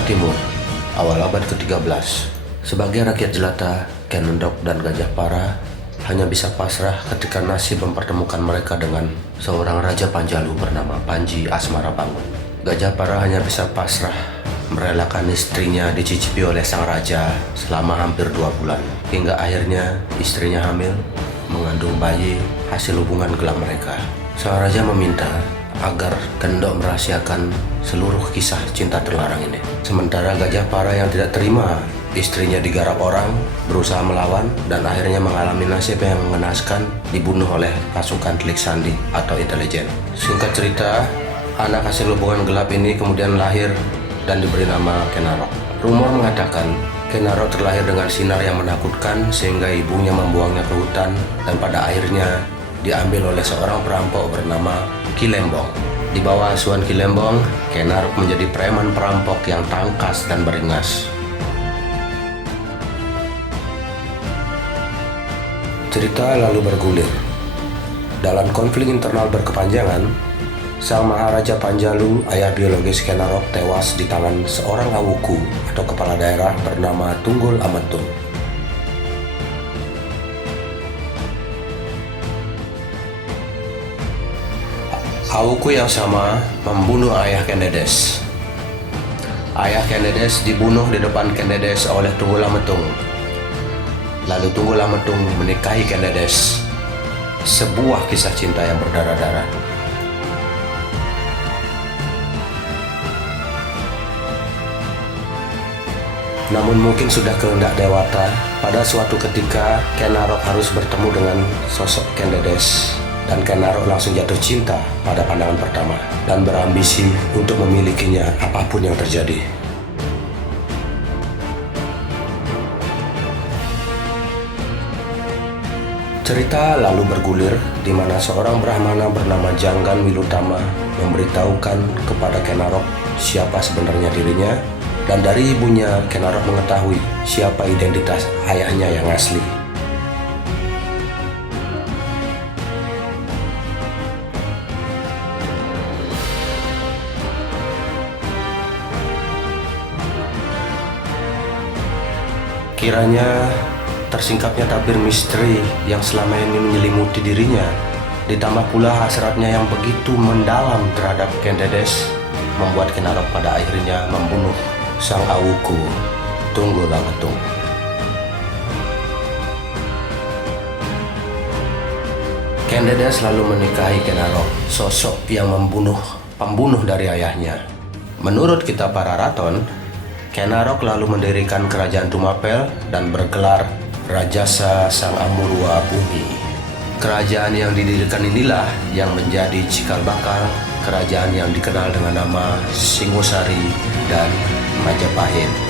Jawa Timur, awal abad ke-13, sebagai rakyat jelata, Ken Endok dan Gajah Para hanya bisa pasrah ketika nasib mempertemukan mereka dengan seorang raja Panjalu bernama Panji Asmarabangun. Gajah Para hanya bisa pasrah merelakan istrinya dicicipi oleh sang raja selama hampir 2 bulan, hingga akhirnya istrinya hamil, mengandung bayi hasil hubungan gelap mereka. Sang raja meminta agar Ken Endok merahasiakan seluruh kisah cinta terlarang ini. Sementara Gajah Para yang tidak terima istrinya digarap orang, berusaha melawan, dan akhirnya mengalami nasib yang mengenaskan, dibunuh oleh pasukan Telik Sandi atau intelijen. Singkat cerita, anak hasil hubungan gelap ini kemudian lahir dan diberi nama Ken Arok. Rumor mengatakan Ken Arok terlahir dengan sinar yang menakutkan sehingga ibunya membuangnya ke hutan, dan pada akhirnya diambil oleh seorang perampok bernama Ki Lembong. Di bawah asuhan Ki Lembong, Ken Arok menjadi preman perampok yang tangkas dan beringas. Cerita lalu bergulir. Dalam konflik internal berkepanjangan, sang Maharaja Panjalu, ayah biologis Ken Arok, tewas di tangan seorang awuku atau kepala daerah bernama Tunggul Ametung. Awuku yang sama membunuh ayah Ken Dedes. Ayah Ken Dedes dibunuh di depan Ken Dedes oleh Tunggul Ametung. Lalu Tunggul Ametung menikahi Ken Dedes. Sebuah kisah cinta yang berdarah-darah. Namun mungkin sudah kehendak dewata, pada suatu ketika Ken Arok harus bertemu dengan sosok Ken Dedes. Dan Ken Arok langsung jatuh cinta pada pandangan pertama dan berambisi untuk memilikinya apapun yang terjadi. Cerita lalu bergulir di mana seorang Brahmana bernama Janggan Wilutama memberitahukan kepada Ken Arok siapa sebenarnya dirinya, dan dari ibunya Ken Arok mengetahui siapa identitas ayahnya yang asli. Kiranya tersingkapnya tabir misteri yang selama ini menyelimuti dirinya, ditambah pula hasratnya yang begitu mendalam terhadap Ken Dedes, membuat Ken Arok pada akhirnya membunuh sang awuku Tunggul Ametung. Ken Dedes lalu menikahi Ken Arok, sosok yang pembunuh dari ayahnya. Menurut kitab para raton, Ken Arok lalu mendirikan kerajaan Tumapel dan bergelar Rajasa Sang Amurwa Bumi. Kerajaan yang didirikan inilah yang menjadi cikal bakal kerajaan yang dikenal dengan nama Singosari dan Majapahit.